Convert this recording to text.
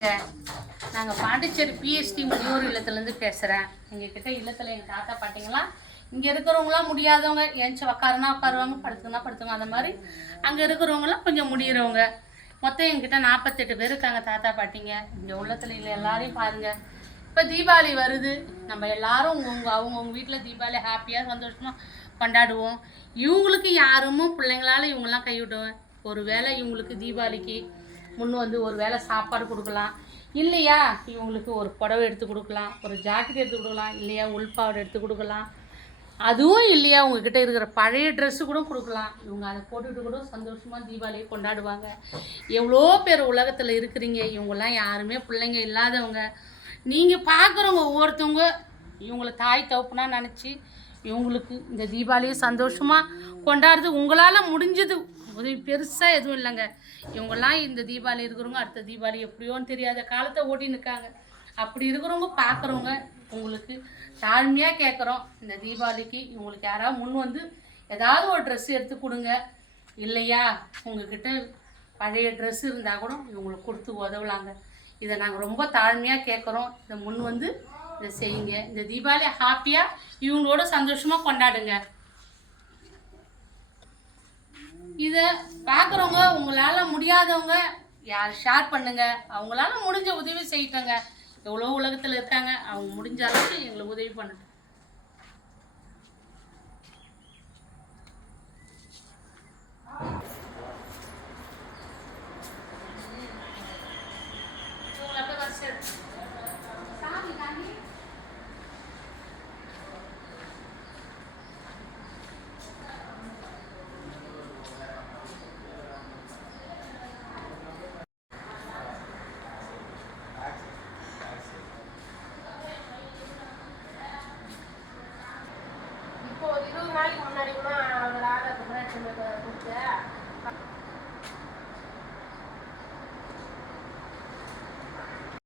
நாங்கள் பாண்டிச்சேரி பிஎஸ்டி முதியோர் இல்லத்துலேருந்து பேசுகிறேன். எங்ககிட்ட இல்லத்தில் எங்கள் தாத்தா பாட்டிங்களாம் இங்கே இருக்கிறவங்களாம் முடியாதவங்க ஏஞ்சி உக்காருனா உட்காருவாங்க, படுத்துங்கன்னா படுத்துங்க. அந்த மாதிரி அங்கே இருக்கிறவங்களாம் கொஞ்சம் முடிகிறவங்க மொத்தம் எங்கிட்ட 48 பேர் இருக்காங்க தாத்தா பாட்டிங்க. இங்கே உள்ளத்தில் இல்லை எல்லாரையும் பாருங்கள். இப்போ தீபாவளி வருது, நம்ம எல்லாரும் அவங்கவுங்க வீட்டில் தீபாவளி ஹாப்பியாக சந்தோஷமாக கொண்டாடுவோம். இவங்களுக்கு யாரும் பிள்ளைங்களால் இவங்கெல்லாம் கைவிடுவேன். ஒரு வேளை இவங்களுக்கு தீபாவளிக்கு வந்து ஒரு வேளை சாப்பாடு கொடுக்கலாம், இல்லையா இவங்களுக்கு ஒரு புடவை எடுத்து கொடுக்கலாம், ஒரு ஜாக்கெட் எடுத்து கொடுக்கலாம், இல்லையா உள்பாவடை எடுத்து கொடுக்கலாம். அதுவும் இல்லையா உங்ககிட்ட இருக்கிற பழைய ட்ரெஸ்ஸு கூட கொடுக்கலாம். இவங்க அதை போட்டுக்கிட்டு கூட சந்தோஷமாக தீபாவளியை கொண்டாடுவாங்க. எவ்வளோ பேர் உலகத்தில் இருக்கிறீங்க, இவங்கெல்லாம் யாருமே பிள்ளைங்க இல்லாதவங்க. நீங்கள் பார்க்குறவங்க ஒவ்வொருத்தவங்க இவங்கள தாய் தகப்பனா நினச்சி இவங்களுக்கு இந்த தீபாவளியை சந்தோஷமாக கொண்டாடுறது உங்களால் முடிஞ்சது உதவி பெருசாக எதுவும் இல்லைங்க. இவங்கெல்லாம் இந்த தீபாவளி இருக்கிறவங்க அடுத்த தீபாவளி எப்படியோன்னு தெரியாத காலத்தை ஓட்டின்னு இருக்காங்க. அப்படி இருக்கிறவங்க பார்க்குறவங்க உங்களுக்கு தாழ்மையாக கேட்குறோம், இந்த தீபாவளிக்கு இவங்களுக்கு யாராவது வந்து ஏதாவது ஒரு ட்ரெஸ் எடுத்து கொடுங்க, இல்லையா உங்ககிட்ட பழைய ட்ரெஸ் இருந்தால் கூட இவங்களுக்கு கொடுத்து உதவலாங்க. இதை நாங்கள் ரொம்ப தாழ்மையாக கேட்குறோம். இதை வந்து இதை செய்யுங்க. இந்த தீபாவளி ஹாப்பியாக இவங்களோட சந்தோஷமாக கொண்டாடுங்க. இதை பார்க்குறவங்க உங்களால் முடியாதவங்க ஷேர் பண்ணுங்கள். அவங்களால முடிஞ்ச உதவி செய்யிட்டங்க. எவ்வளோ உலகத்தில் இருக்காங்க, அவங்க முடிஞ்ச அளவுக்கு எங்களுக்கு உதவி பண்ணட்டும்.